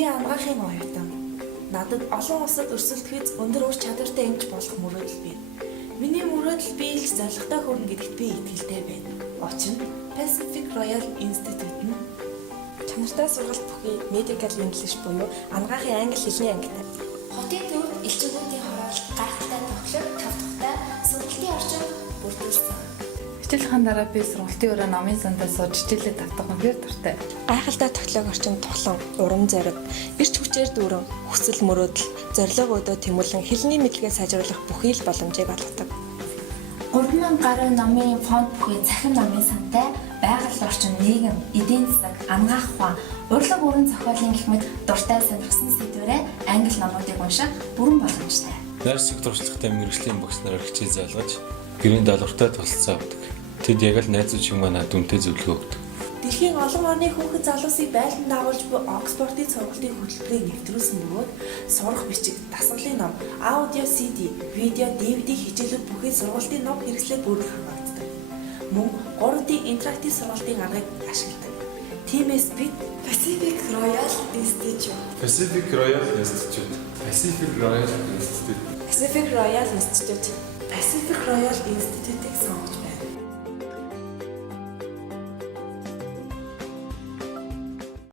Би ангаахын оюутан. Надад олон улсад өрсөлдөхөд өндөр ур чадвартай эмч болох мөрөөдөл бий. Миний мөрөөдөл биелж зорилготой хүрнэ гэдэгт би итгэлтэй байна. Учир нь Pacific Royal Institute нь чанартай сургалт бүхий Medical English буюу ангаахын англи хэлний ангитай. Хотын төвд элчгүүдийн хороолт гайхалтай тоглох, тавтахтай сургалтын орчин бүрдүүлсэн. Хичээлхэн дараа би сургалтын өрөө номын сандаа сууж хичээлээ давтах үнээр дуртай. Гайхалтай тоглоог орчин тоглон, урам зориг, эрч хүчээр дүүрэн, хүсэл мөрөөдөл, зорилго өдөө тэмүүлэн хэлний мэдлэгээ сайжруулах бүхий л боломжийг олгодог. 3000 гаруй номын фонд бүхий цахим номын сантай байгаль орчин нийгэм, эдийн засаг, ангаах ухаан, урлаг өрн зохиолын гэх мэт дуртай сонирхсан сэдвэрээ англи номуудыг унших бүрэн боломжтой. Найрсаг туршлагатай мэргэжлийн багш нараар хичээл заалгаж гэрийн даалгавартай тусалцаа авдаг. Тэд яг л найзууд шиг манай дүнтэй зөвлөгөө өгдөг. Дэлхийн олон орны хүүхэд залуусыг байлдан дагуулж буй Оксфордын сургалтын хөтөлбөрийг нэвтрүүлсэн бөгөөд сурах бичиг, дасгалын ном, аудио CD, видео, DVD хичээлүүд бүхий сургалтын ном хэрэгслээр бүр хамгаалдаг. Мөн 3D интерактив сургалтын аргыг ашигладаг. Тиймээс бид Pacific Royal Institute Pacific Royal Institute-ийг сонгож байна.